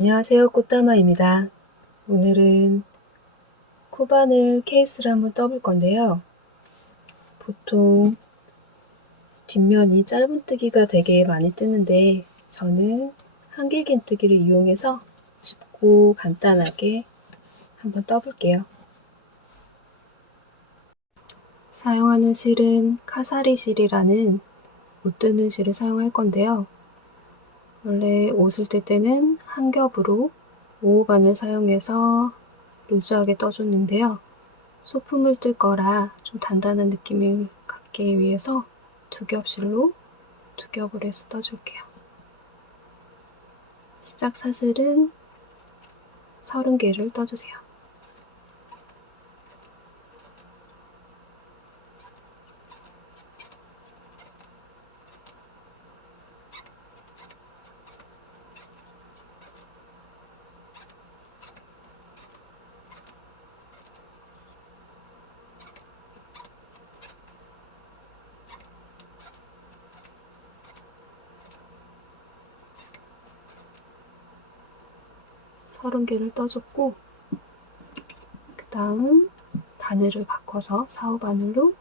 안녕하세요, 꽃다마입니다. 오늘은 코바늘 케이스를 한번 떠볼 건데요. 보통 뒷면이 짧은뜨기가 되게 많이 뜨는데 저는 한길긴뜨기를 이용해서 쉽고 간단하게 한번 떠볼게요. 사용하는 실은 카사리 실이라는 옷 뜨는 실을 사용할 건데요. 원래 옷을 뜰 때는 한 겹으로 5호반을 사용해서 루즈하게 떠줬는데요. 소품을 뜰 거라 좀 단단한 느낌을 갖기 위해서 두 겹실로 두 겹을 해서 떠줄게요. 시작 사슬은 30개를 떠주세요. 서른 개를 떠줬고 그 다음 바늘을 바꿔서 4호 바늘로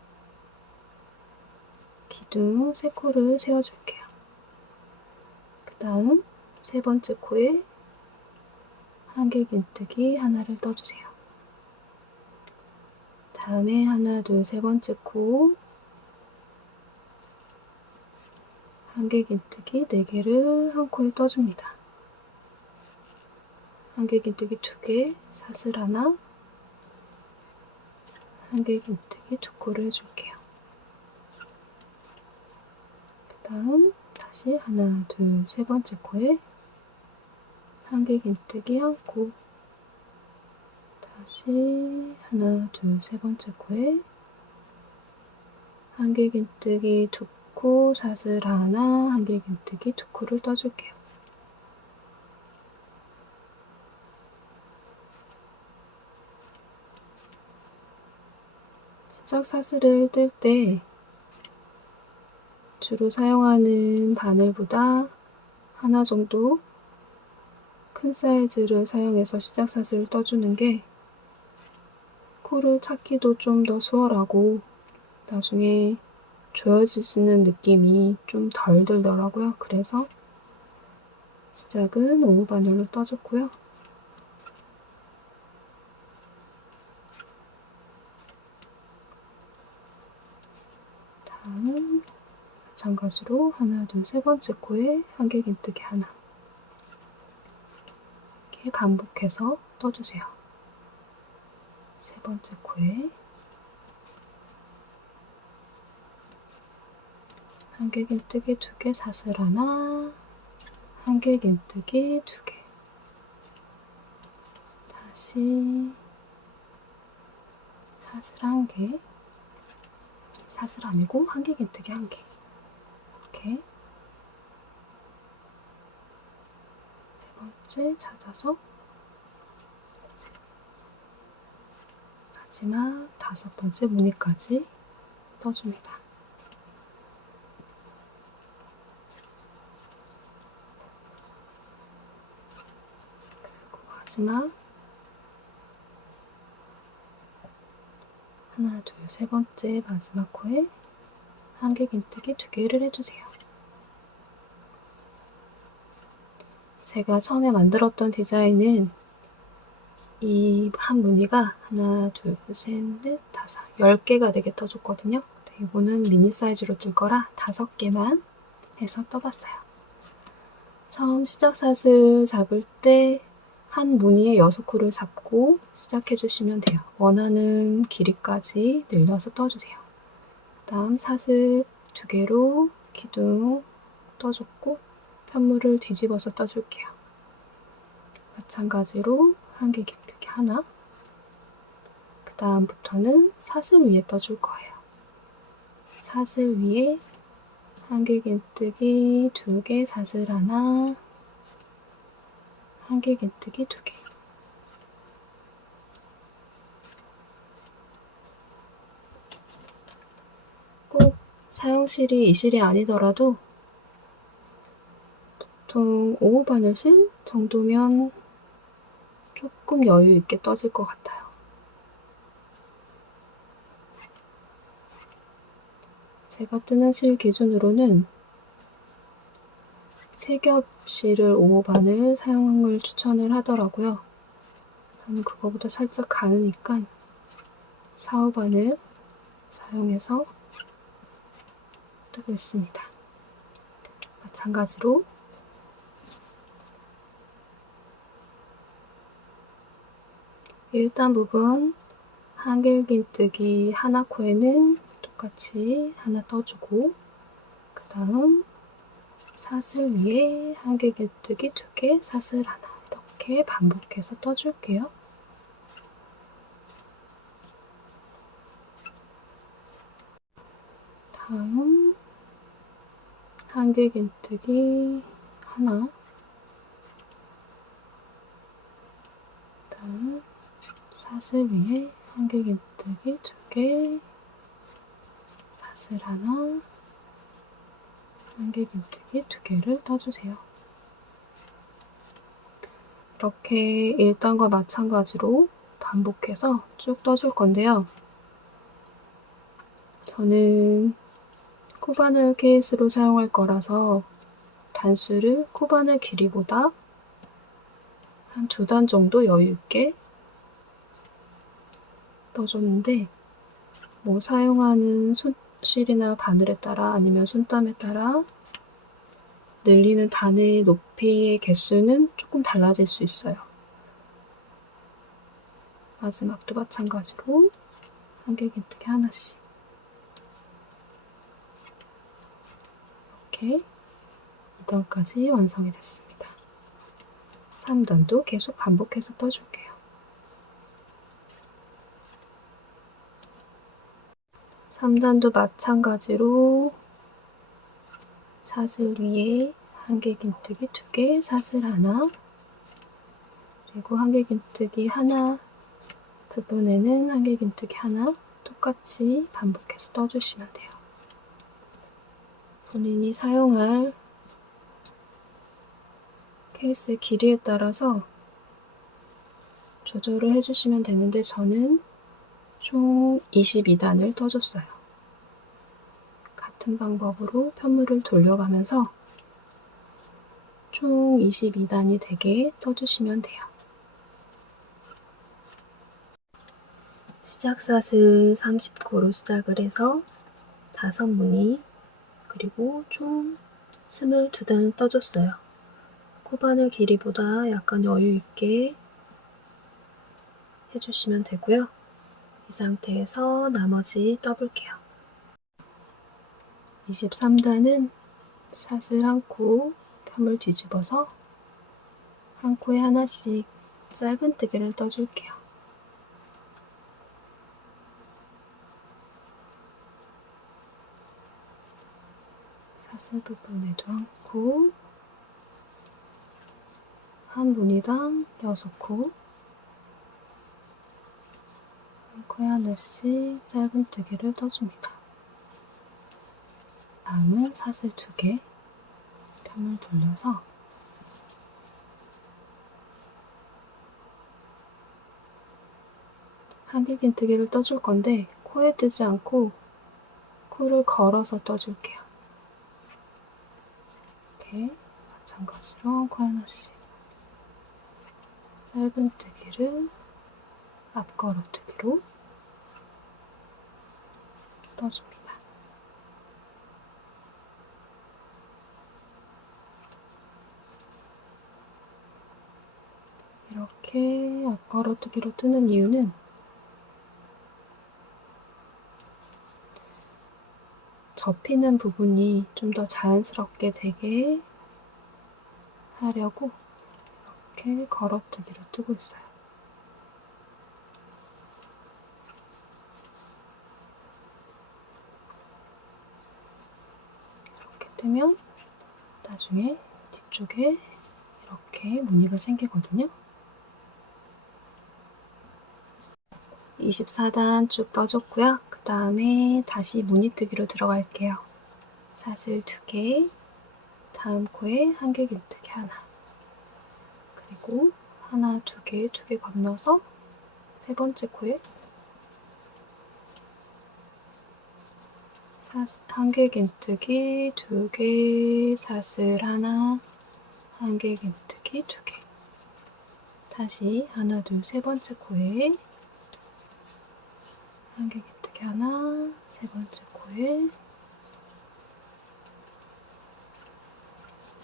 기둥 3코를 세워줄게요. 그 다음 세 번째 코에 한길긴뜨기 하나를 떠주세요. 다음에 하나, 둘, 세 번째 코 한길긴뜨기 4개를 한 코에 떠줍니다. 한길긴뜨기 2개, 사슬 하나, 한길긴뜨기 2코를 해줄게요. 그 다음 다시 하나, 둘, 세 번째 코에 한길긴뜨기 1코, 다시 하나, 둘, 세 번째 코에 한길긴뜨기 2코, 사슬 하나, 한길긴뜨기 2코를 떠줄게요. 시작 사슬을 뜰 때 주로 사용하는 바늘보다 하나 정도 큰 사이즈를 사용해서 시작 사슬을 떠주는 게 코를 찾기도 좀 더 수월하고 나중에 조여지시는 느낌이 좀 덜 들더라고요. 그래서 시작은 5호 바늘로 떠줬고요. 다음 마찬가지로 하나, 둘, 세 번째 코에 한길긴뜨기 하나 이렇게 반복해서 떠주세요. 세 번째 코에 한길긴뜨기 2개, 사슬 하나, 한길긴뜨기 2개, 다시 사슬 1개, 사슬 아니고 한길긴뜨기 1개 이렇게 세 번째 찾아서 마지막 5번째 무늬까지 떠줍니다. 그리고 마지막 하나, 둘, 세 번째 마지막 코에 한길긴뜨기 2개를 해주세요. 제가 처음에 만들었던 디자인은 이 한 무늬가 하나, 둘, 셋, 넷, 다섯, 10개가 되게 떠줬거든요. 이거는 미니 사이즈로 뜰 거라 5개만 해서 떠봤어요. 처음 시작 사슬 잡을 때 한 무늬에 6코를 잡고 시작해주시면 돼요. 원하는 길이까지 늘려서 떠주세요. 그 다음 사슬 2개로 기둥 떠줬고 편물을 뒤집어서 떠줄게요. 마찬가지로 한길긴뜨기 하나, 그 다음부터는 사슬 위에 떠줄 거예요. 사슬 위에 한길긴뜨기 2개, 사슬 하나, 한길긴뜨기 2개. 꼭 사용실이 이 실이 아니더라도 보통 5호바늘씩 정도면 조금 여유 있게 떠질 것 같아요. 제가 뜨는 실 기준으로는 3겹 실을 5호바늘 사용을 추천을 하더라고요. 저는 그거보다 살짝 가느니까 4호바늘 사용해서 뜨고 있습니다. 마찬가지로 일단 부분 한길긴뜨기 하나 코에는 똑같이 하나 떠주고, 그 다음 사슬 위에 한길긴뜨기 2개, 사슬 하나, 이렇게 반복해서 떠줄게요. 다음 한길긴뜨기 하나, 다음 사슬 위에 한길긴뜨기 2개, 사슬 하나, 한길긴뜨기 2개를 떠주세요. 이렇게 1단과 마찬가지로 반복해서 쭉 떠줄 건데요. 저는 코바늘 케이스로 사용할 거라서 단수를 코바늘 길이보다 한 2단 정도 여유 있게 떠줬는데, 뭐 사용하는 실이나 바늘에 따라 아니면 손땀에 따라 늘리는 단의 높이의 개수는 조금 달라질 수 있어요. 마지막도 마찬가지로 한길긴뜨기 하나씩 이렇게 2단까지 완성이 됐습니다. 3단도 계속 반복해서 떠줄게요. 3단도 마찬가지로 사슬 위에 한길긴뜨기 2개, 사슬 하나, 그리고 한길긴뜨기 하나 부분에는 한길긴뜨기 하나 똑같이 반복해서 떠주시면 돼요. 본인이 사용할 케이스의 길이에 따라서 조절을 해주시면 되는데, 저는 총 22단을 떠줬어요. 같은 방법으로 편물을 돌려가면서 총 22단이 되게 떠주시면 돼요. 시작사슬 39로 시작을 해서 5무늬, 그리고 총 22단을 떠줬어요. 코바늘 길이보다 약간 여유 있게 해주시면 되고요. 이 상태에서 나머지 떠볼게요. 23단은 사슬 한 코, 편물 뒤집어서 한 코에 하나씩 짧은뜨기를 떠줄게요. 사슬 부분에도 한 코, 한 무늬당 6코, 한 코에 하나씩 짧은뜨기를 떠줍니다. 다음은 사슬 2개, 편을 돌려서 한길긴뜨기를 떠줄 건데, 코에 뜨지 않고 코를 걸어서 떠줄게요. 이렇게 마찬가지로 한 코에 하나씩 짧은뜨기를 앞걸어뜨기로 떠줍니다. 이렇게 앞걸어뜨기로 뜨는 이유는 접히는 부분이 좀 더 자연스럽게 되게 하려고 이렇게 걸어뜨기로 뜨고 있어요. 이렇게 뜨면 나중에 뒤쪽에 이렇게 무늬가 생기거든요. 24단 쭉 떠줬고요. 그 다음에 다시 무늬뜨기로 들어갈게요. 사슬 2개, 다음 코에 한길긴뜨기 하나, 그리고 하나, 두 개 건너서 세 번째 코에 한길긴뜨기 두 개, 사슬 하나, 한길긴뜨기 두 개. 다시 하나, 둘, 세 번째 코에 한길긴뜨기 하나, 세 번째 코에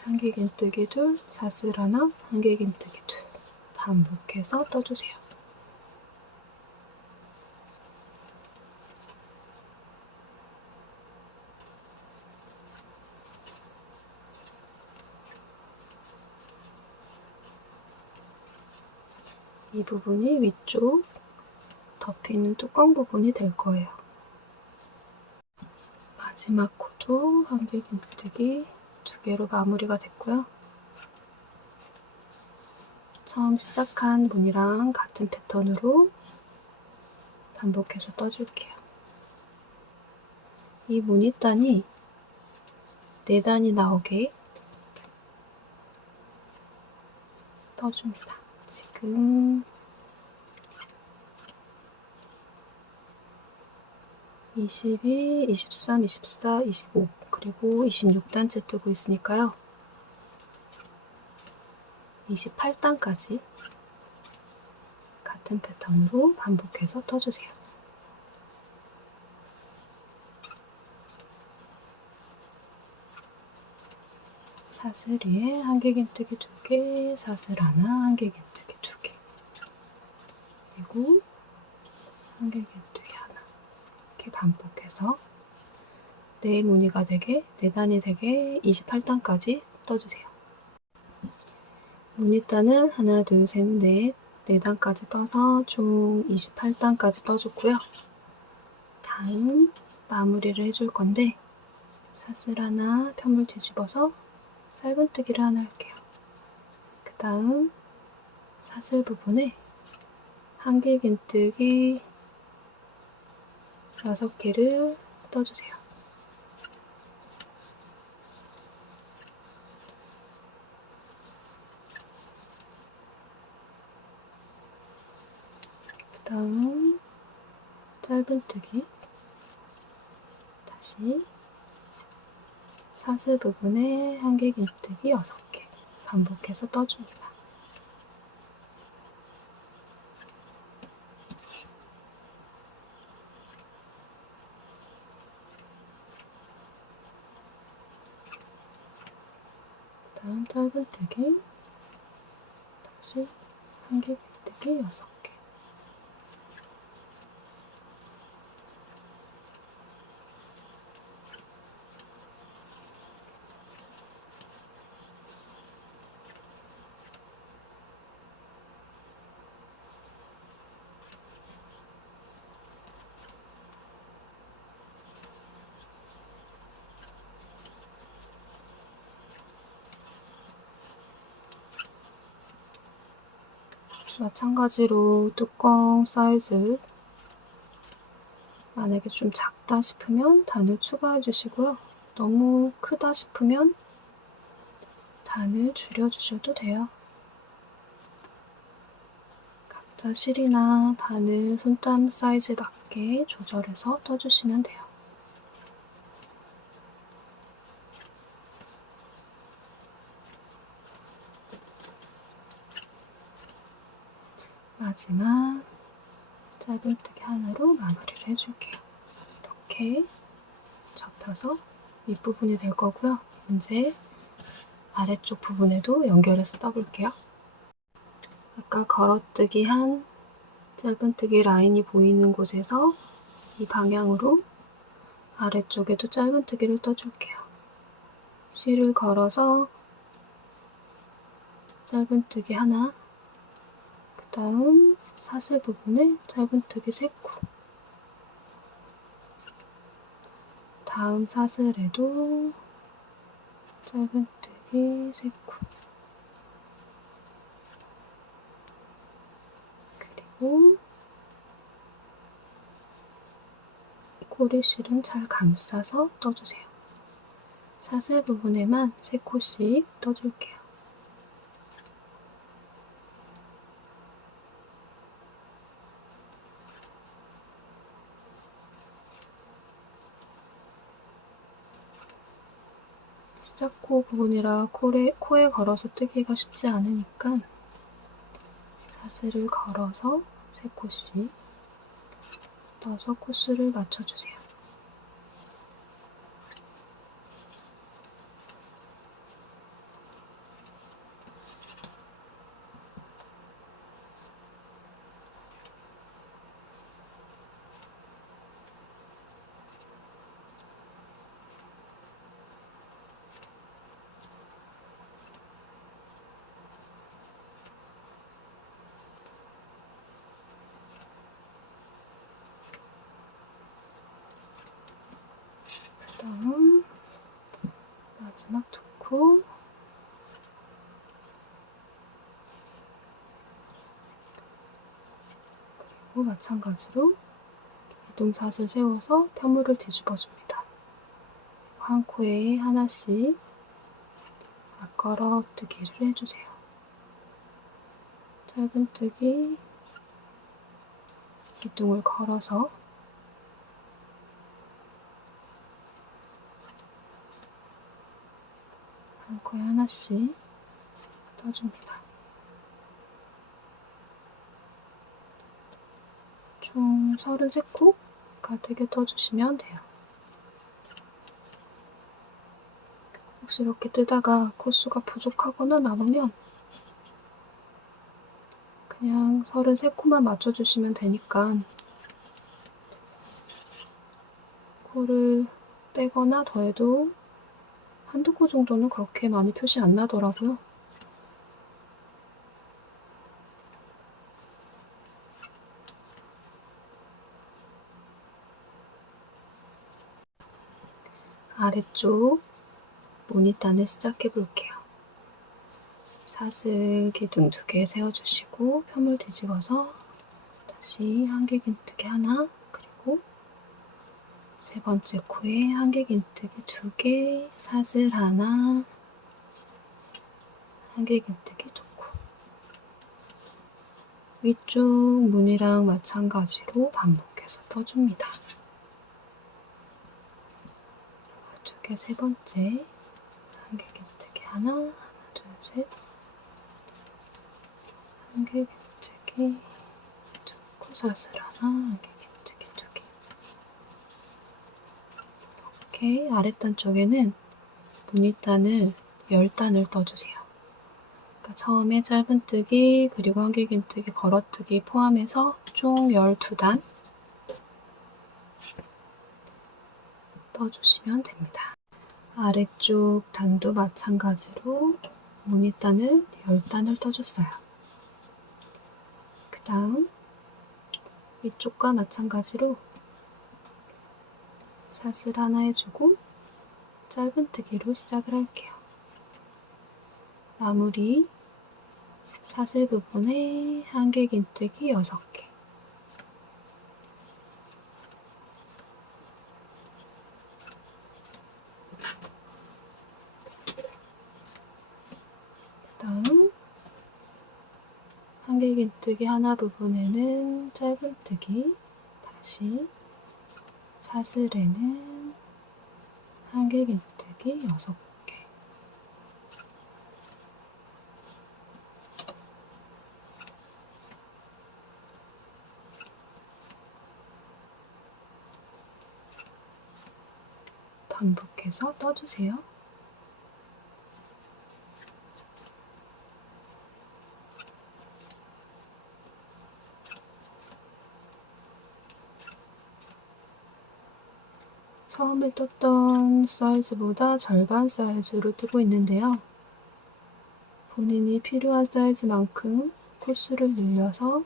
한길긴뜨기 둘, 사슬 하나, 한길긴뜨기 둘. 반복해서 떠주세요. 이 부분이 위쪽 덮이는 뚜껑 부분이 될 거예요. 마지막 코도 한길긴뜨기 두 개로 마무리가 됐고요. 처음 시작한 무늬랑 같은 패턴으로 반복해서 떠줄게요. 이 무늬단이 4단이 나오게 떠줍니다. 지금 22, 23, 24, 25 그리고 26단째 뜨고 있으니까요. 28단까지 같은 패턴으로 반복해서 떠주세요. 사슬 위에 한길긴뜨기 두 개, 사슬 하나, 한길긴뜨기 두 개, 그리고 한길긴뜨기 하나. 이렇게 반복해서 4무늬가 되게, 4단이 되게 28단까지 떠주세요. 무늬단을 하나, 둘, 셋, 넷, 4단까지 떠서 총 28단까지 떠줬고요. 다음 마무리를 해줄 건데 사슬 하나 편물 뒤집어서 짧은뜨기를 하나 할게요. 그 다음 사슬 부분에 한길긴뜨기 6개를 떠주세요. 그 다음 짧은뜨기 다시 사슬 부분에 한길긴뜨기 6개 반복해서 떠줍니다. 그 다음 짧은뜨기 다시 한길긴뜨기 6개. 마찬가지로 뚜껑 사이즈 만약에 좀 작다 싶으면 단을 추가해 주시고요. 너무 크다 싶으면 단을 줄여주셔도 돼요. 각자 실이나 바늘, 손땀 사이즈에 맞게 조절해서 떠주시면 돼요. 마지막 짧은뜨기 하나로 마무리를 해줄게요. 이렇게 접혀서 윗부분이 될 거고요. 이제 아래쪽 부분에도 연결해서 떠볼게요. 아까 걸어뜨기 한 짧은뜨기 라인이 보이는 곳에서 이 방향으로 아래쪽에도 짧은뜨기를 떠줄게요. 실을 걸어서 짧은뜨기 하나, 그 다음 사슬 부분에 짧은뜨기 3코, 다음 사슬에도 짧은뜨기 3코, 그리고 꼬리실은 잘 감싸서 떠주세요. 사슬 부분에만 3코씩 떠줄게요. 시작코 부분이라 코에 걸어서 뜨기가 쉽지 않으니까 사슬을 걸어서 3코씩 떠서 코스를 맞춰주세요. 그다음 마지막 2코 그리고 마찬가지로 이동사슬 세워서 편물을 뒤집어줍니다. 한 코에 하나씩 앞걸어뜨기를 해주세요. 짧은뜨기 기둥을 걸어서 한 코에 하나씩 떠줍니다. 총 33코 가득에 떠주시면 돼요. 혹시 이렇게 뜨다가 코수가 부족하거나 남으면 그냥 33코만 맞춰주시면 되니까 코를 빼거나 더해도 한두 코 정도는 그렇게 많이 표시 안 나더라고요. 아래쪽 무늬단을 시작해 볼게요. 사슬 기둥 2개 세워주시고 편물 뒤집어서 다시 한길긴뜨기 하나, 그리고 3번째 코에 한길긴뜨기 2개, 사슬 하나, 한길긴뜨기 2코. 위쪽 무늬랑 마찬가지로 반복해서 떠줍니다. 2개 3번째 한길긴뜨기 하나, 둘, 셋, 한길긴뜨기 2코, 사슬 하나, 한길긴뜨기 2개. 이렇게 아랫단 쪽에는 무늬단을 10단을 떠주세요. 그러니까 처음에 짧은뜨기 그리고 한길긴뜨기 걸어뜨기 포함해서 총 12단 떠주시면 됩니다. 아래쪽 단도 마찬가지로 무늬단을 10단을 떠줬어요. 그 다음 위쪽과 마찬가지로 사슬 하나 해주고 짧은뜨기로 시작을 할게요. 마무리 사슬 부분에 한길긴뜨기 6개, 다음 한길긴뜨기 하나 부분에는 짧은뜨기, 다시 사슬에는 한길긴뜨기 6개, 반복해서 떠주세요. 처음에 떴던 사이즈보다 절반 사이즈로 뜨고 있는데요. 본인이 필요한 사이즈만큼 코스를 늘려서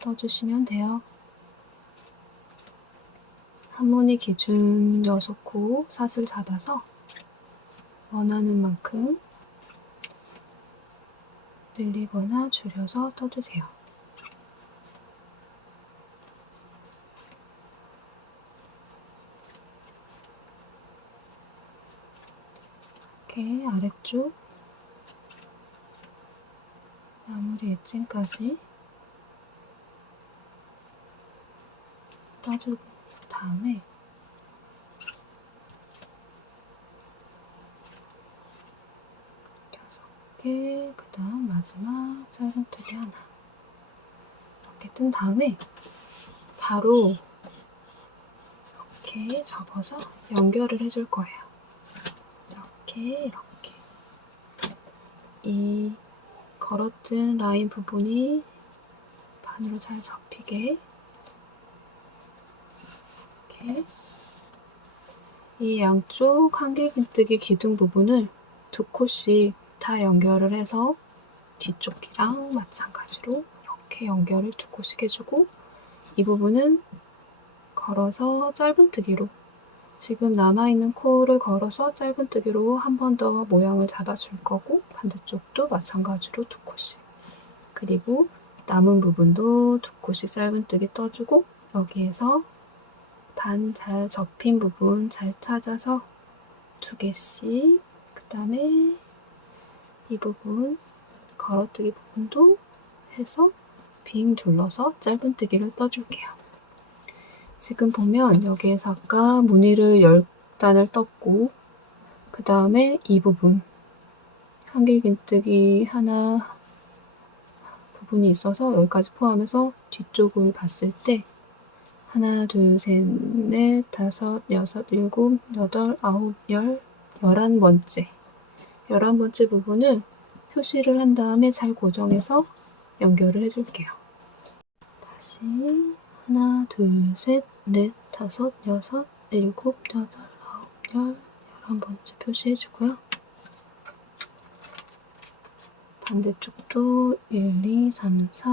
떠주시면 돼요. 한 무늬 기준 6코 사슬 잡아서 원하는 만큼 늘리거나 줄여서 떠주세요. 이렇게 아래쪽 마무리 엣징까지 떠준 다음에 그 다음 마지막 짧은뜨기 하나 이렇게 뜬 다음에 바로 이렇게 접어서 연결을 해줄 거예요. 이렇게 이 걸어뜬 라인 부분이 반으로 잘 접히게 이렇게 이 양쪽 한길긴뜨기 기둥 부분을 2코씩 다 연결을 해서 뒤쪽이랑 마찬가지로 이렇게 연결을 2코씩 해주고 이 부분은 걸어서 짧은뜨기로 지금 남아있는 코를 걸어서 짧은뜨기로 한 번 더 모양을 잡아줄 거고 반대쪽도 마찬가지로 2코씩 그리고 남은 부분도 2코씩 짧은뜨기 떠주고 여기에서 반 잘 접힌 부분 잘 찾아서 2개씩 그 다음에 이 부분 걸어뜨기 부분도 해서 빙 둘러서 짧은뜨기를 떠줄게요. 지금 보면 여기에서 아까 무늬를 10단을 떴고 그 다음에 이 부분 한길긴뜨기 하나 부분이 있어서 여기까지 포함해서 뒤쪽을 봤을 때 하나, 둘, 셋, 넷, 다섯, 여섯, 일곱, 여덟, 아홉, 열, 11번째 11번째 부분을 표시를 한 다음에 잘 고정해서 연결을 해줄게요. 다시 하나, 둘, 셋, 넷, 다섯, 여섯, 일곱, 여덟, 아홉, 열, 11번째 표시해주고요. 반대쪽도 1, 2, 3, 4,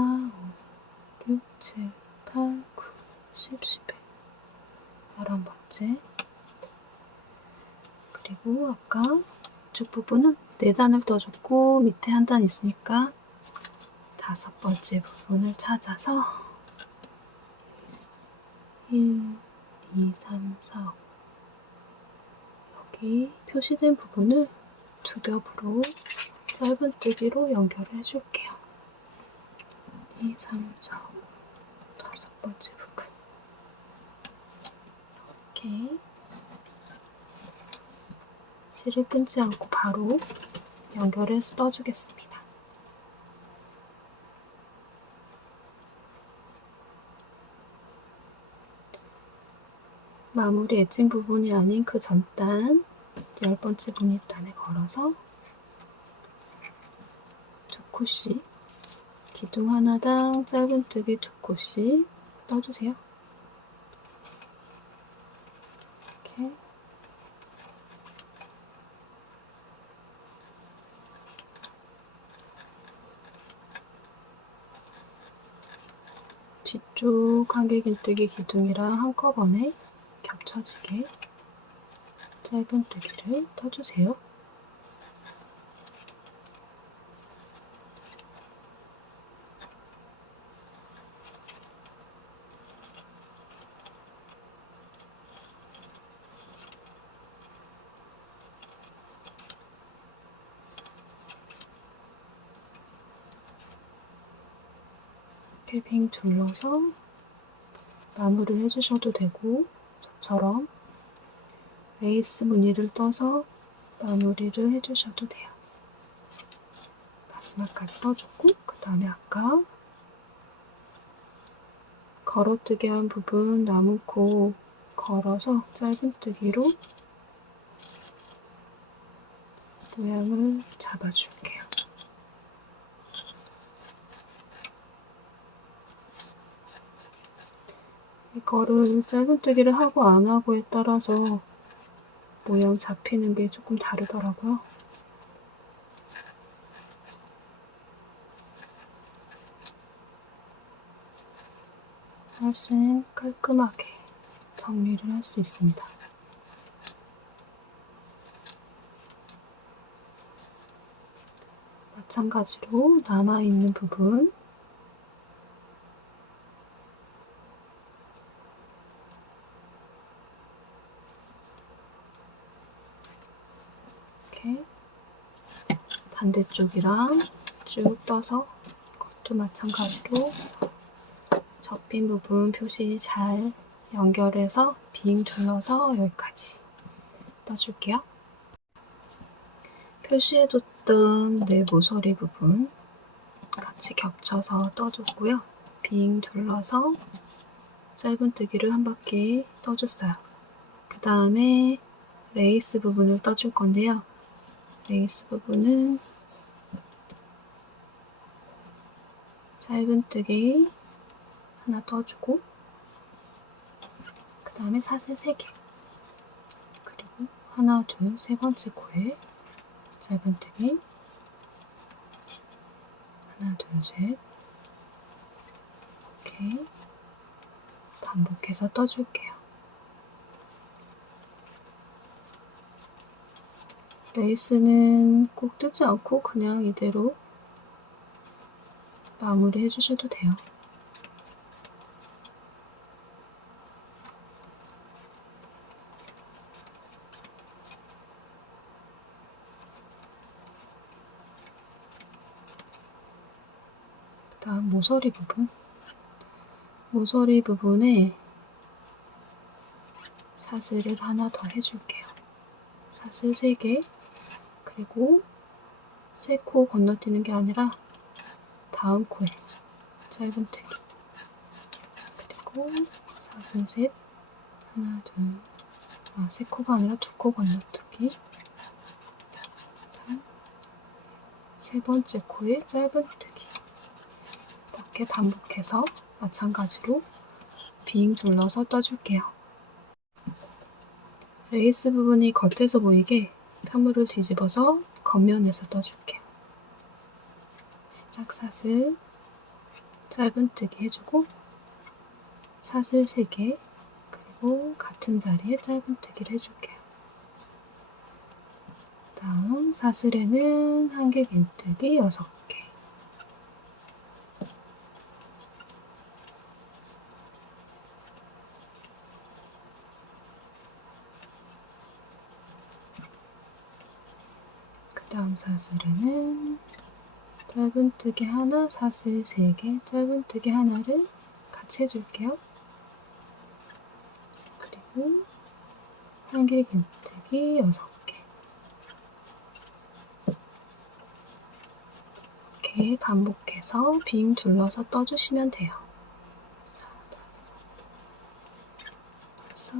5, 6, 7, 8, 9, 10, 11 11번째 그리고 아까 이쪽 부분은 4단을 떠줬고 밑에 한 단 있으니까 5번째 부분을 찾아서 1, 2, 3, 4, 5 여기 표시된 부분을 2겹으로 짧은뜨기로 연결을 해줄게요. 2, 3, 4, 5 5번째 부분 이렇게 실을 끊지 않고 바로 연결해서 떠주겠습니다. 마무리 엣징 부분이 아닌 그 전단 10번째 무늬단에 걸어서 2코씩 기둥 하나당 짧은뜨기 2코씩 떠주세요. 이렇게 뒤쪽 한길긴뜨기 기둥이랑 한꺼번에 겹쳐지게 짧은뜨기를 떠주세요. 이렇게 빙 둘러서 마무리를 해주셔도 되고 저처럼 레이스 무늬를 떠서 마무리를 해주셔도 돼요. 마지막까지 떠줬고 그 다음에 아까 걸어뜨기 한 부분 남은 코 걸어서 짧은뜨기로 모양을 잡아줄게요. 이거를 짧은뜨기를 하고 안 하고에 따라서 모양 잡히는 게 조금 다르더라고요. 훨씬 깔끔하게 정리를 할 수 있습니다. 마찬가지로 남아있는 부분 이렇게 반대쪽이랑 쭉 떠서 그것도 마찬가지로 접힌 부분 표시 잘 연결해서 빙 둘러서 여기까지 떠줄게요. 표시해뒀던 내 모서리 부분 같이 겹쳐서 떠줬고요. 빙 둘러서 짧은뜨기를 한 바퀴 떠줬어요. 그 다음에 레이스 부분을 떠줄 건데요. 레이스 부분은 짧은뜨기 하나 떠주고 그 다음에 사슬 3개 그리고 하나, 둘, 세 번째 코에 짧은뜨기 하나, 둘, 셋 이렇게 반복해서 떠줄게요. 레이스는 꼭 뜨지 않고 그냥 이대로 마무리 해주셔도 돼요. 그 다음 모서리 부분. 모서리 부분에 사슬을 하나 더 해줄게요. 사슬 3개 그리고 3코 건너뛰는 게 아니라 다음 코에 짧은뜨기 그리고 사슬 셋 하나, 둘, 3코가 아니라 2코 건너뛰기 세 번째 코에 짧은뜨기 이렇게 반복해서 마찬가지로 빙 둘러서 떠줄게요. 레이스 부분이 겉에서 보이게 편물을 뒤집어서 겉면에서 떠줄게요. 시작 사슬 짧은뜨기 해주고 사슬 3개 그리고 같은 자리에 짧은뜨기를 해줄게요. 다음 사슬에는 한개 긴뜨기 6개 그 다음 사슬에는 짧은뜨기 하나, 사슬 3개, 짧은뜨기 하나를 같이 해줄게요. 그리고 한개 긴뜨기 6개 이렇게 반복해서 빙 둘러서 떠주시면 돼요. 그래서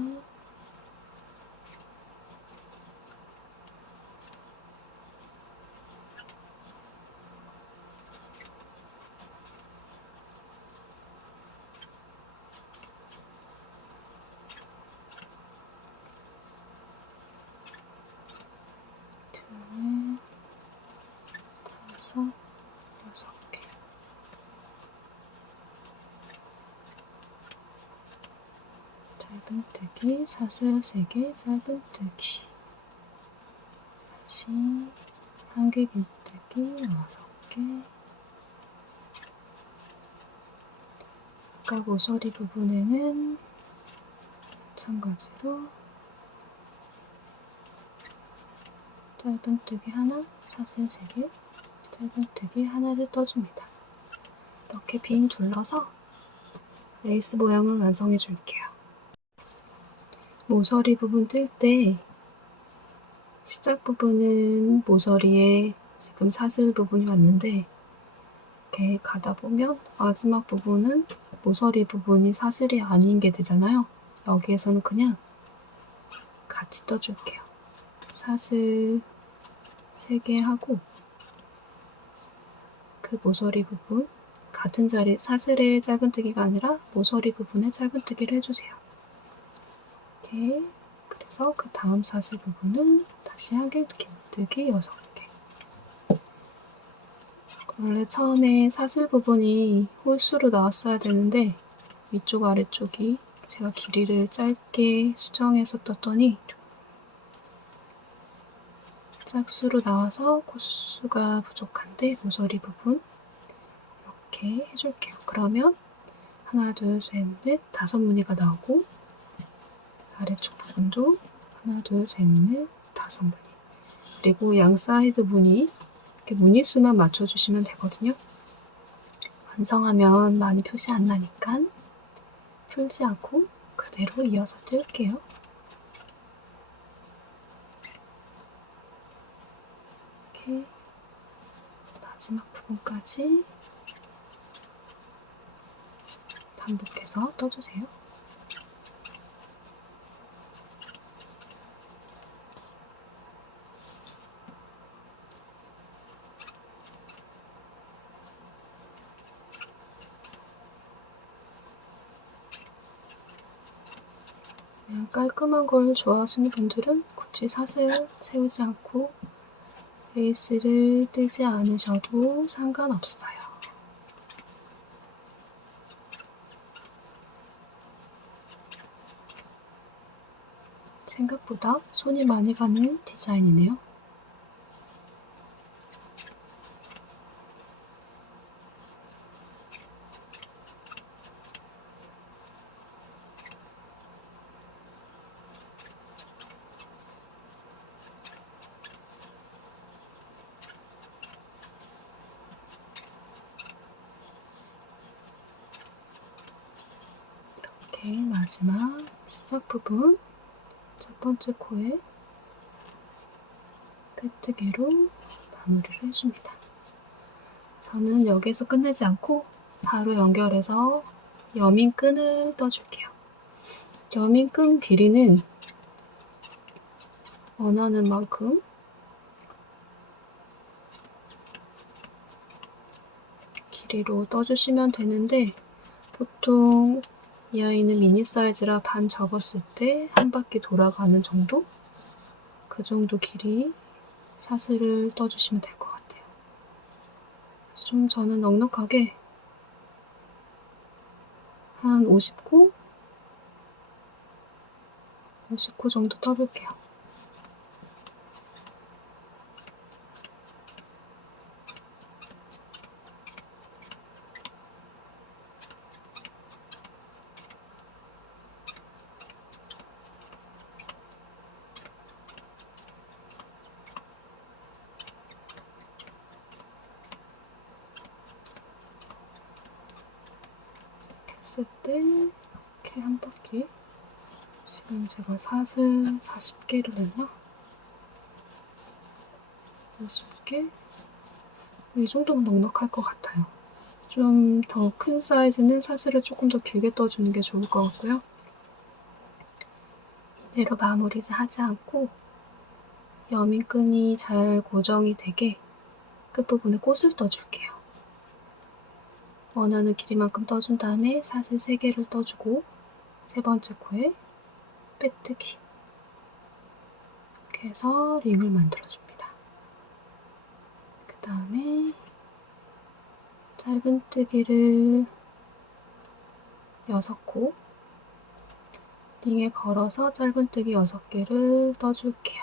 둘, 넷, 6개 짧은뜨기 사슬 3개 짧은뜨기 다시 한개 긴뜨기 6개 아까 모서리 부분에는 마찬가지로 짧은뜨기 하나, 사슬 3개, 짧은뜨기 하나를 떠줍니다. 이렇게 빙 둘러서 레이스 모양을 완성해 줄게요. 모서리 부분 뜰 때 시작 부분은 모서리에 지금 사슬 부분이 왔는데 이렇게 가다 보면 마지막 부분은 모서리 부분이 사슬이 아닌 게 되잖아요. 여기에서는 그냥 같이 떠줄게요. 사슬 3개 하고 그 모서리 부분 같은 자리 사슬의 짧은뜨기가 아니라 모서리 부분에 짧은뜨기를 해주세요. 이렇게 그래서 그 다음 사슬 부분은 다시 한개 긴뜨기 6개 원래 처음에 사슬 부분이 홀수로 나왔어야 되는데 위쪽 아래쪽이 제가 길이를 짧게 수정해서 떴더니 짝수로 나와서 코수가 부족한데 모서리 부분 이렇게 해줄게요. 그러면 하나, 둘, 셋, 넷, 5무늬가 나오고 아래쪽 부분도 하나, 둘, 셋, 넷, 5무늬 그리고 양 사이드 무늬 이렇게 무늬수만 맞춰주시면 되거든요. 완성하면 많이 표시 안 나니까 풀지 않고 그대로 이어서 뜰게요. 이렇게 마지막 부분까지 반복해서 떠주세요. 그냥 깔끔한 걸 좋아하시는 분들은 굳이 사슬 세우지 않고 베이스를 뜨지 않으셔도 상관없어요. 생각보다 손이 많이 가는 디자인이네요. 이렇게 마지막 시작 부분 첫 번째 코에 빼뜨기로 마무리를 해줍니다. 저는 여기에서 끝내지 않고 바로 연결해서 여민끈을 떠줄게요. 여민끈 길이는 원하는 만큼 길이로 떠주시면 되는데 보통 이 아이는 미니 사이즈라 반 접었을 때 한 바퀴 돌아가는 정도? 그 정도 길이 사슬을 떠주시면 될 것 같아요. 좀 저는 넉넉하게 한 50코? 50코 정도 떠볼게요. 했을 때 이렇게 한 바퀴 지금 제가 사슬 40개를 했나? 50개? 이 정도면 넉넉할 것 같아요. 좀 더 큰 사이즈는 사슬을 조금 더 길게 떠주는 게 좋을 것 같고요. 이대로 마무리 하지 않고 여민끈이 잘 고정이 되게 끝부분에 꽃을 떠줄게요. 원하는 길이만큼 떠준 다음에 사슬 3개를 떠주고 세 번째 코에 빼뜨기 이렇게 해서 링을 만들어줍니다. 그 다음에 짧은뜨기를 6코 링에 걸어서 짧은뜨기 6개를 떠줄게요.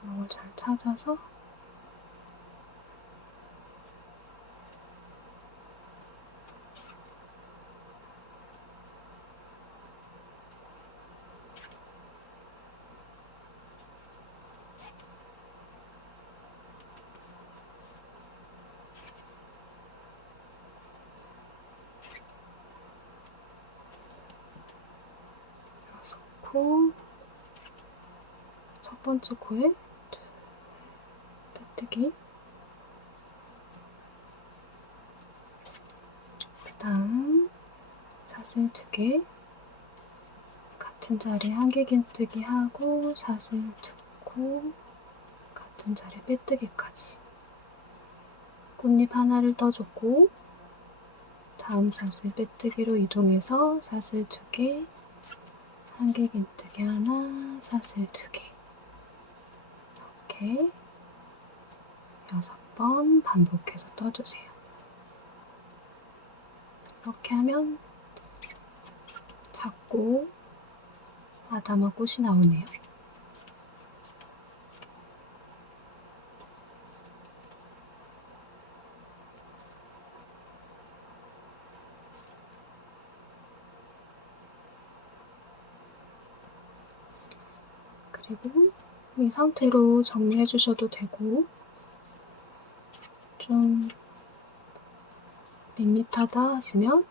구멍을 잘 찾아서 코, 첫 번째 코에 빼뜨기 그 다음 사슬 2개 같은 자리에 한길긴뜨기 하고 사슬 2코 같은 자리에 빼뜨기까지 꽃잎 하나를 떠줬고 다음 사슬 빼뜨기로 이동해서 사슬 2개 한길긴뜨기 하나 사슬 2개 이렇게 6번 반복해서 떠주세요. 이렇게 하면 작고 아담한 꽃이 나오네요. 그리고 이 상태로 정리해 주셔도 되고, 좀 밋밋하다 하시면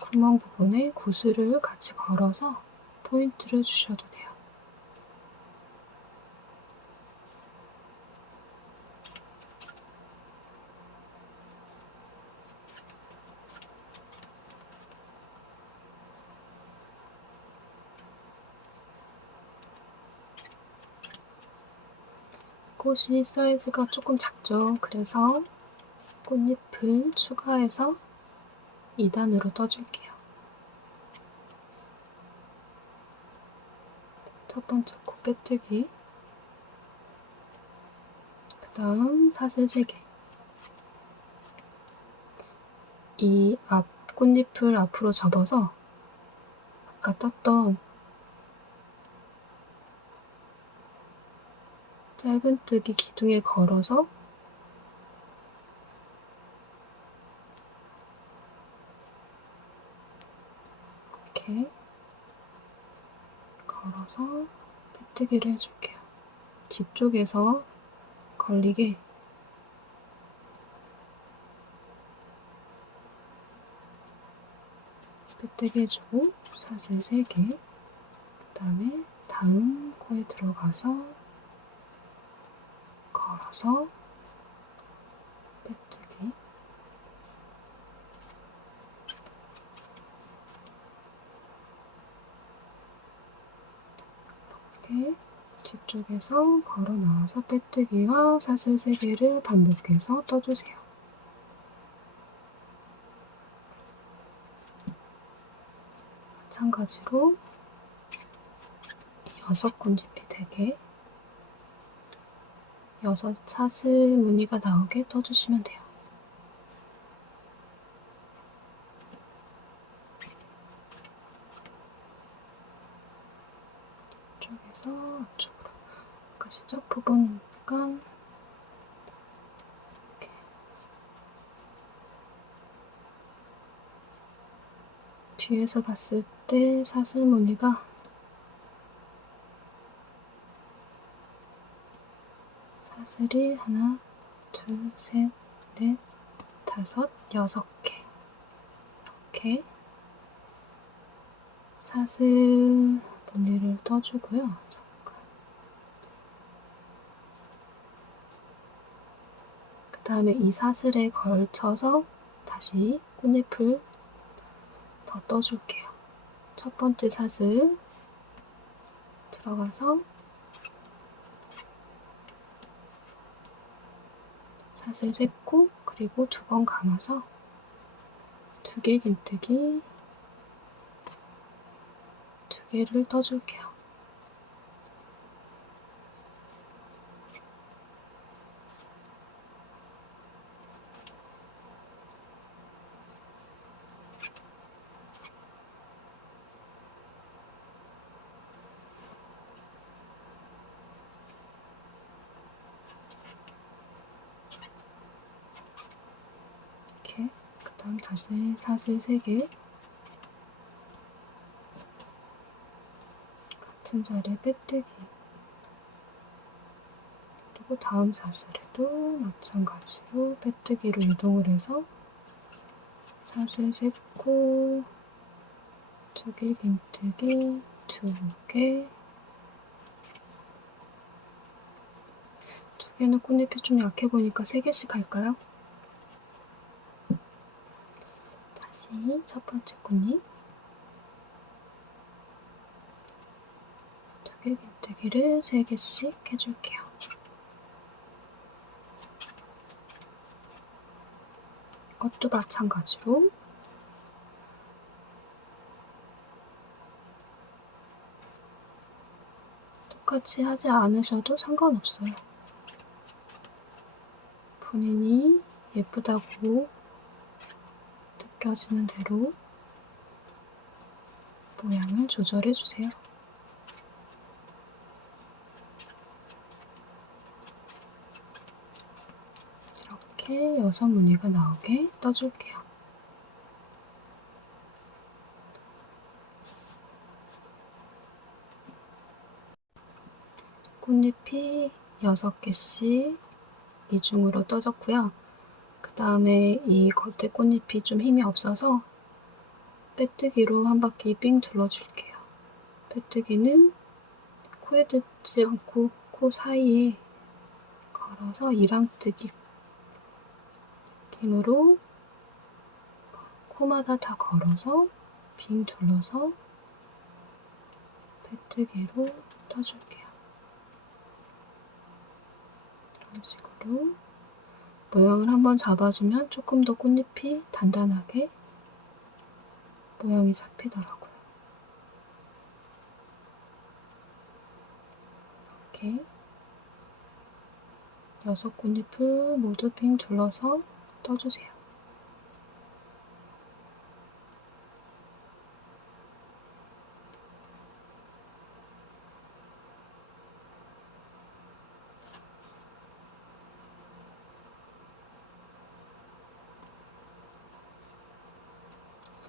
구멍 부분에 구슬을 같이 걸어서 포인트를 주셔도 돼요. 꽃이 사이즈가 조금 작죠. 그래서 꽃잎을 추가해서 2단으로 떠줄게요. 첫 번째 코 빼뜨기, 그 다음 사슬 3개. 이 앞 꽃잎을 앞으로 접어서 아까 떴던 짧은뜨기 기둥에 걸어서 이렇게 걸어서 빼뜨기를 해줄게요. 뒤쪽에서 걸리게 빼뜨기 해주고 사슬 3개, 그 다음에 다음 코에 들어가서 걸어서 빼뜨기, 이렇게 뒤쪽에서 걸어 나와서 빼뜨기와 사슬 3개를 반복해서 떠주세요. 마찬가지로 6꽃잎이 되게 6사슬 무늬가 나오게 떠주시면 돼요. 이쪽에서 앞쪽으로 가시죠. 부분 약간 이렇게 뒤에서 봤을 때 사슬 무늬가 사슬이 하나, 둘, 셋, 넷, 다섯, 6개 이렇게 사슬 무늬를 떠주고요. 그 다음에 이 사슬에 걸쳐서 다시 꽃잎을 더 떠줄게요. 첫 번째 사슬 들어가서 사슬 3코, 그리고 2번 감아서 2개 긴뜨기 2개를 떠줄게요. 이렇게, 그 다음 다시 사슬 3개 같은 자리에 빼뜨기, 그리고 다음 사슬에도 마찬가지로 빼뜨기로 이동을 해서 사슬 3코 2개 긴뜨기 2개, 2개는 꽃잎이 좀 약해 보니까 3개씩 할까요? 다시 첫 번째 꽃잎 2개 긴뜨기를 3개씩 해줄게요. 이것도 마찬가지로 똑같이 하지 않으셔도 상관없어요. 본인이 예쁘다고 느껴지는 대로 모양을 조절해주세요. 이렇게 6무늬가 나오게 떠줄게요. 꽃잎이 6개씩 이중으로 떠졌고요. 그 다음에 이 겉에 꽃잎이 좀 힘이 없어서 빼뜨기로 한 바퀴 삥 둘러줄게요. 빼뜨기는 코에 닿지 않고 코 사이에 걸어서 이랑뜨기 힘으로 코마다 다 걸어서 빙 둘러서 빼뜨기로 떠줄게요. 이런 식으로 모양을 한번 잡아주면 조금 더 꽃잎이 단단하게 모양이 잡히더라고요. 이렇게 6꽃잎을 모두 빙 둘러서 떠주세요.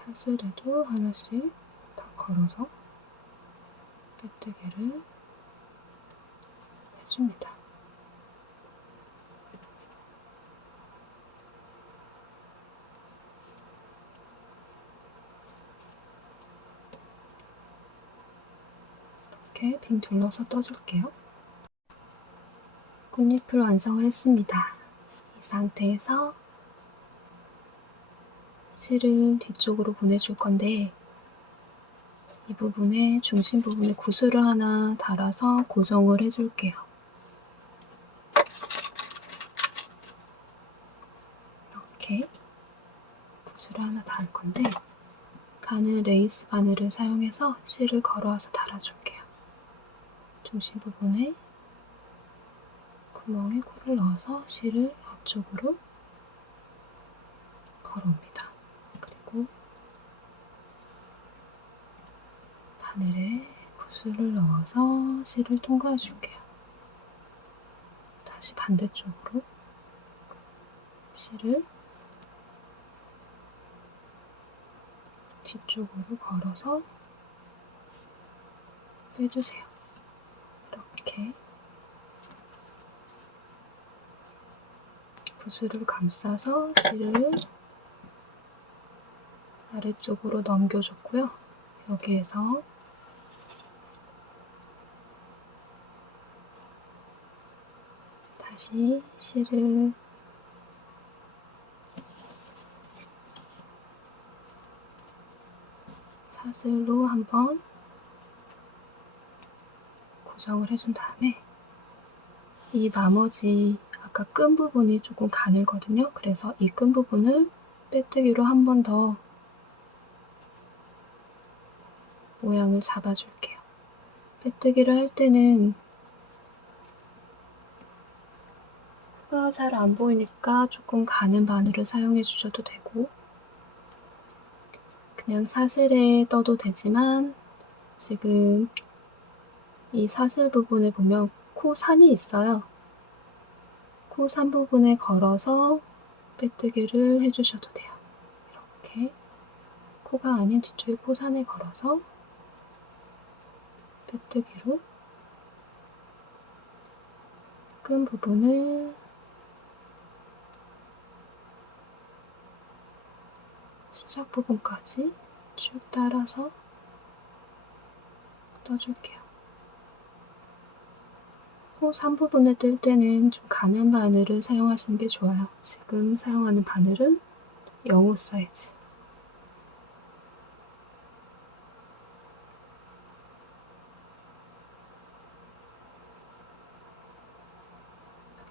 사슬에도 하나씩 다 걸어서 빼뜨기를 해줍니다. 이렇게 빙 둘러서 떠줄게요. 꽃잎을 완성을 했습니다. 이 상태에서 실을 뒤쪽으로 보내줄 건데 이 부분에 중심 부분에 구슬을 하나 달아서 고정을 해줄게요. 이렇게 구슬을 하나 달 건데 가늘 레이스 바늘을 사용해서 실을 걸어와서 달아줄게요. 중심 부분에 구멍에 코를 넣어서 실을 옆쪽으로 걸어옵니다. 그리고 바늘에 구슬을 넣어서 실을 통과해 줄게요. 다시 반대쪽으로 실을 뒤쪽으로 걸어서 빼주세요. 이렇게 구슬을 감싸서 실을 아래쪽으로 넘겨줬고요. 여기에서 다시 실을 사슬로 한번 고정을 해준 다음에 이 나머지 아까 끈 부분이 조금 가늘거든요. 그래서 이 끈 부분을 빼뜨기로 한 번 더 모양을 잡아줄게요. 빼뜨기를 할 때는 코가 잘 안 보이니까 조금 가는 바늘을 사용해 주셔도 되고 그냥 사슬에 떠도 되지만 지금 이 사슬 부분에 보면 코 산이 있어요. 코 산 부분에 걸어서 빼뜨기를 해주셔도 돼요. 이렇게 코가 아닌 뒤쪽에 코 산에 걸어서 빼뜨기로 끈 부분을 시작 부분까지 쭉 따라서 떠줄게요. 코 산 부분에 뜰 때는 좀 가는 바늘을 사용하시는 게 좋아요. 지금 사용하는 바늘은 0호 사이즈.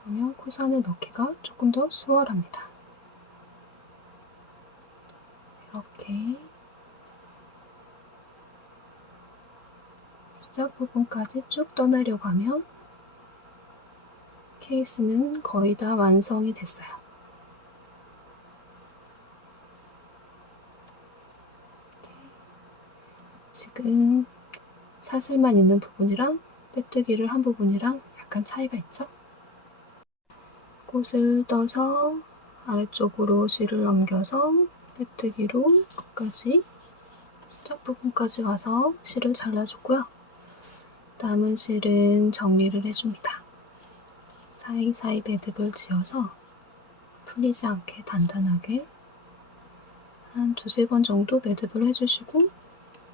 그러면 코산에 넣기가 조금 더 수월합니다. 이렇게 시작 부분까지 쭉 떠내려가면 케이스는 거의 다 완성이 됐어요. 지금 사슬만 있는 부분이랑 빼뜨기를 한 부분이랑 약간 차이가 있죠? 꽃을 떠서 아래쪽으로 실을 넘겨서 빼뜨기로 끝까지 시작 부분까지 와서 실을 잘라줬고요. 남은 실은 정리를 해줍니다. 사이사이 매듭을 지어서 풀리지 않게 단단하게 한 2-3번 정도 매듭을 해주시고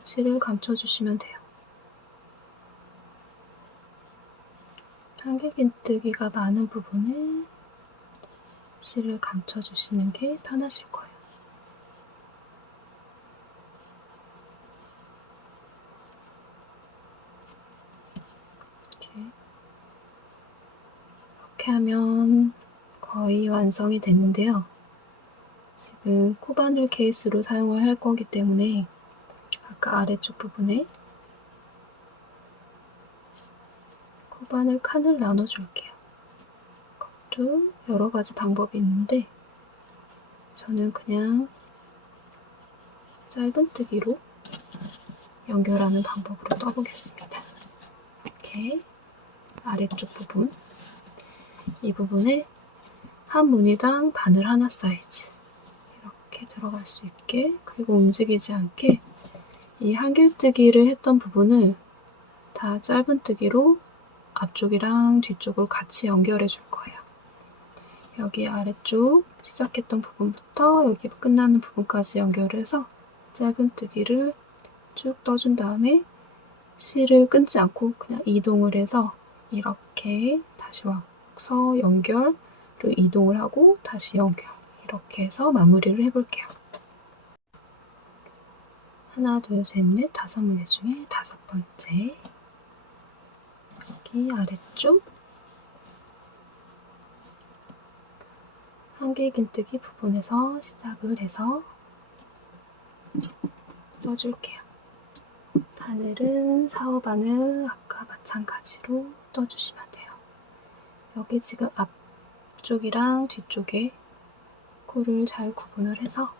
실을 감춰주시면 돼요. 한길긴뜨기가 많은 부분에 실을 감춰주시는 게 편하실 거예요. 이렇게 하면 거의 완성이 됐는데요. 지금 코바늘 케이스로 사용을 할 거기 때문에 아까 아래쪽 부분에 코바늘 칸을 나눠줄게요. 그것도 여러 가지 방법이 있는데 저는 그냥 짧은뜨기로 연결하는 방법으로 떠보겠습니다. 이렇게 아래쪽 부분, 이 부분에 한 무늬당 바늘 하나 사이즈 이렇게 들어갈 수 있게, 그리고 움직이지 않게 이 한길뜨기를 했던 부분을 다 짧은뜨기로 앞쪽이랑 뒤쪽을 같이 연결해 줄 거예요. 여기 아래쪽 시작했던 부분부터 여기 끝나는 부분까지 연결해서 짧은뜨기를 쭉 떠준 다음에 실을 끊지 않고 그냥 이동을 해서 이렇게 다시 와서 연결로 이동을 하고 다시 연결, 이렇게 해서 마무리를 해볼게요. 하나, 둘, 셋, 넷, 5무늬 중에 5번째, 여기 아래쪽 한길긴뜨기 부분에서 시작을 해서 떠줄게요. 바늘은 4-5바늘 아까 마찬가지로 떠주시면 돼요. 여기 지금 앞쪽이랑 뒤쪽에 코를 잘 구분을 해서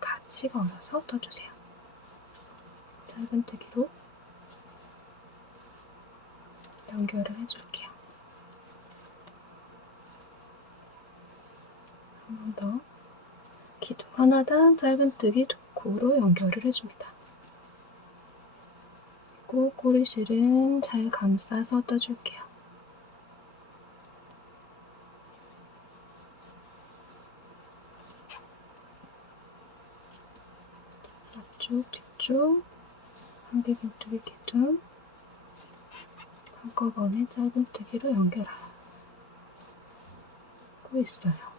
같이 걸어서 떠주세요. 짧은뜨기로 연결을 해줄게요. 한 번 더. 기둥 하나당 짧은뜨기 2코로 연결을 해줍니다. 그리고 꼬리실은 잘 감싸서 떠줄게요. 앞쪽, 뒤쪽, 한길긴뜨기 기둥 한꺼번에 짧은뜨기로 연결하고 있어요.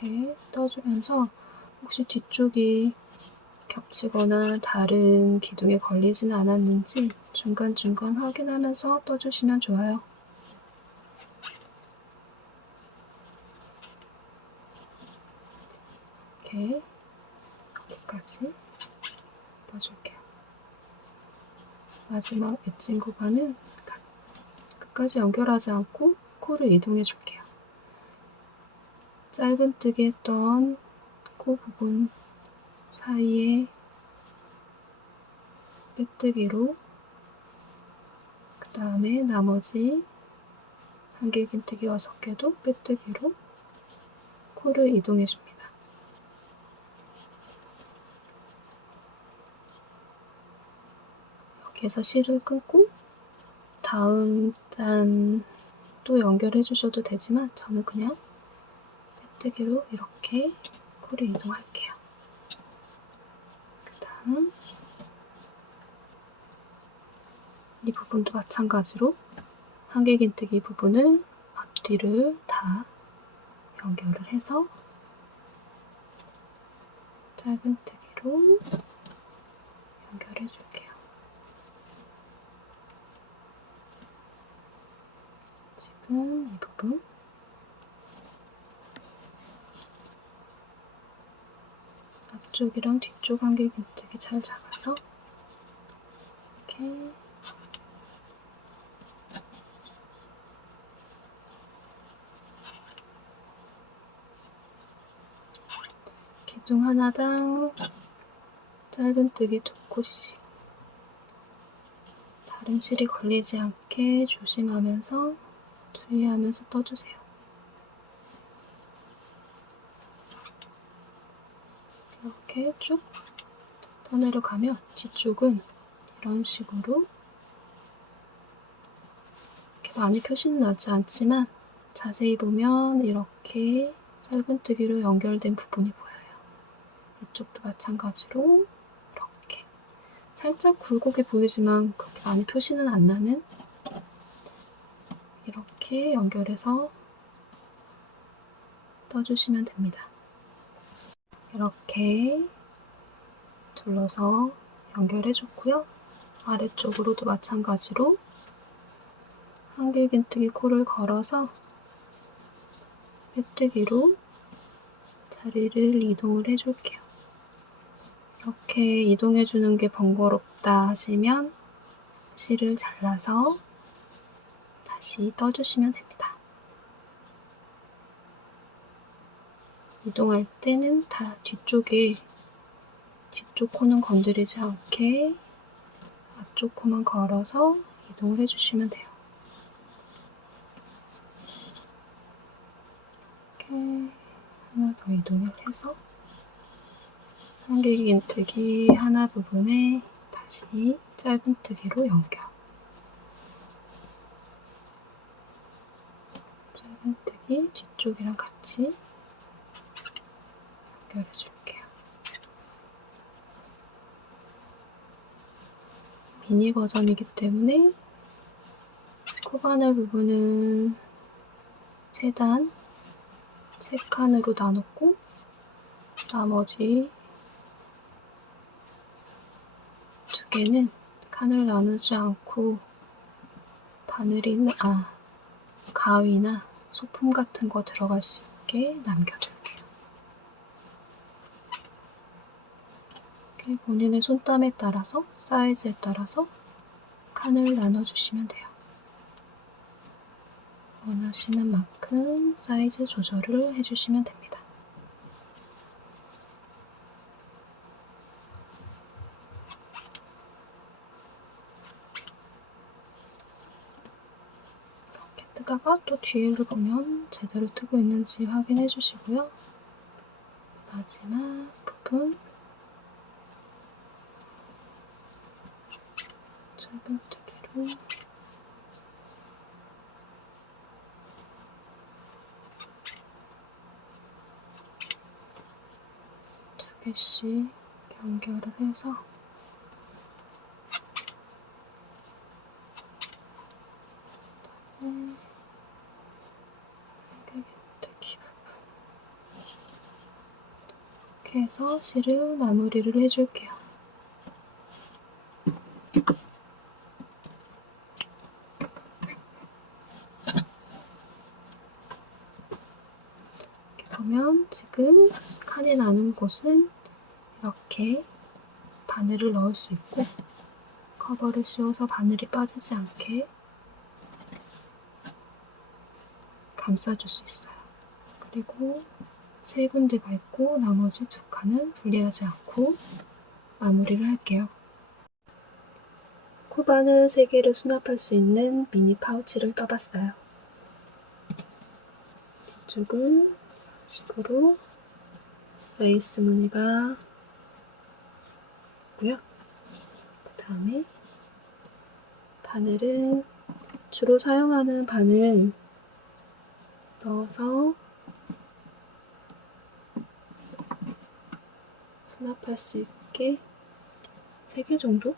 이렇게 떠주면서 혹시 뒤쪽이 겹치거나 다른 기둥에 걸리지는 않았는지 중간중간 확인하면서 떠주시면 좋아요. 이렇게 여기까지 떠줄게요. 마지막 엣징 구간은 끝까지 연결하지 않고 코를 이동해 줄게요. 짧은뜨기 했던 코 부분 사이에 빼뜨기로, 그 다음에 나머지 한길긴뜨기 6개도 빼뜨기로 코를 이동해 줍니다. 여기에서 실을 끊고 다음 단 또 연결해 주셔도 되지만 저는 그냥 빼뜨기로 이렇게 코를 이동할게요. 그 다음 이 부분도 마찬가지로 한길긴뜨기 부분을 앞뒤를 다 연결을 해서 짧은뜨기로 연결해 줄게요. 지금 이 부분 앞쪽이랑 뒤쪽 한길긴뜨기 잘 잡아서 이렇게 기둥 하나당 짧은뜨기 2코씩 다른 실이 걸리지 않게 조심하면서 주의하면서 떠주세요. 이렇게 쭉 떠내려가면 뒤쪽은 이런 식으로 이렇게 많이 표시는 나지 않지만 자세히 보면 이렇게 짧은뜨기로 연결된 부분이 보여요. 이쪽도 마찬가지로 이렇게 살짝 굴곡이 보이지만 그렇게 많이 표시는 안 나는 이렇게 연결해서 떠주시면 됩니다. 이렇게 둘러서 연결해줬고요. 아래쪽으로도 마찬가지로 한길긴뜨기 코를 걸어서 빼뜨기로 자리를 이동을 해줄게요. 이렇게 이동해주는 게 번거롭다 하시면 실을 잘라서 다시 떠주시면 됩니다. 이동할 때는 다 뒤쪽 코는 건드리지 않게 앞쪽 코만 걸어서 이동을 해주시면 돼요. 이렇게 하나 더 이동을 해서 한길긴뜨기 하나 부분에 다시 짧은뜨기로 연결. 짧은뜨기 뒤쪽이랑 같이 연결해줄게요. 미니 버전이기 때문에 코바늘 부분은 3단, 3칸으로 나눴고 나머지 2개는 칸을 나누지 않고 가위나 소품 같은 거 들어갈 수 있게 남겨줄게요. 이렇게 본인의 손땀에 따라서, 사이즈에 따라서 칸을 나눠주시면 돼요. 원하시는 만큼 사이즈 조절을 해주시면 됩니다. 이렇게 뜨다가 또 뒤를 보면 제대로 뜨고 있는지 확인해 주시고요. 마지막 부분 짧은뜨기로 두 개씩 연결을 해서 이렇게 해서 실을 마무리를 해줄게요. 이렇게 보면 지금 칸이 나는 곳은 이렇게 바늘을 넣을 수 있고 커버를 씌워서 바늘이 빠지지 않게 감싸줄 수 있어요. 그리고 3군데가 있고 나머지 2칸은 분리하지 않고 마무리를 할게요. 코바늘 3개를 수납할 수 있는 미니 파우치를 떠봤어요. 뒤쪽은 식으로 레이스 무늬가 있고요. 그 다음에 바늘은 주로 사용하는 바늘 넣어서 수납할 수 있게 3개 정도?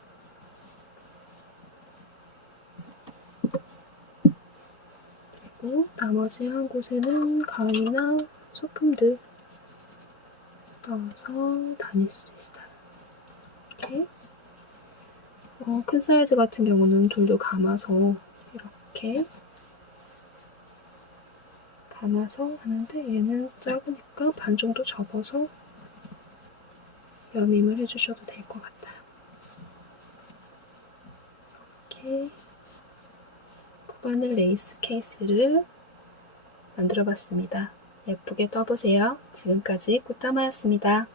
그리고 나머지 한 곳에는 가위나 소품들 떠서 다닐 수 있어요. 이렇게. 큰 사이즈 같은 경우는 돌도 감아서 이렇게 감아서 하는데 얘는 작으니까 반 정도 접어서 여밈을 해주셔도 될 것 같아요. 이렇게 코바늘 레이스 케이스를 만들어 봤습니다. 예쁘게 떠보세요. 지금까지 꽃다마였습니다.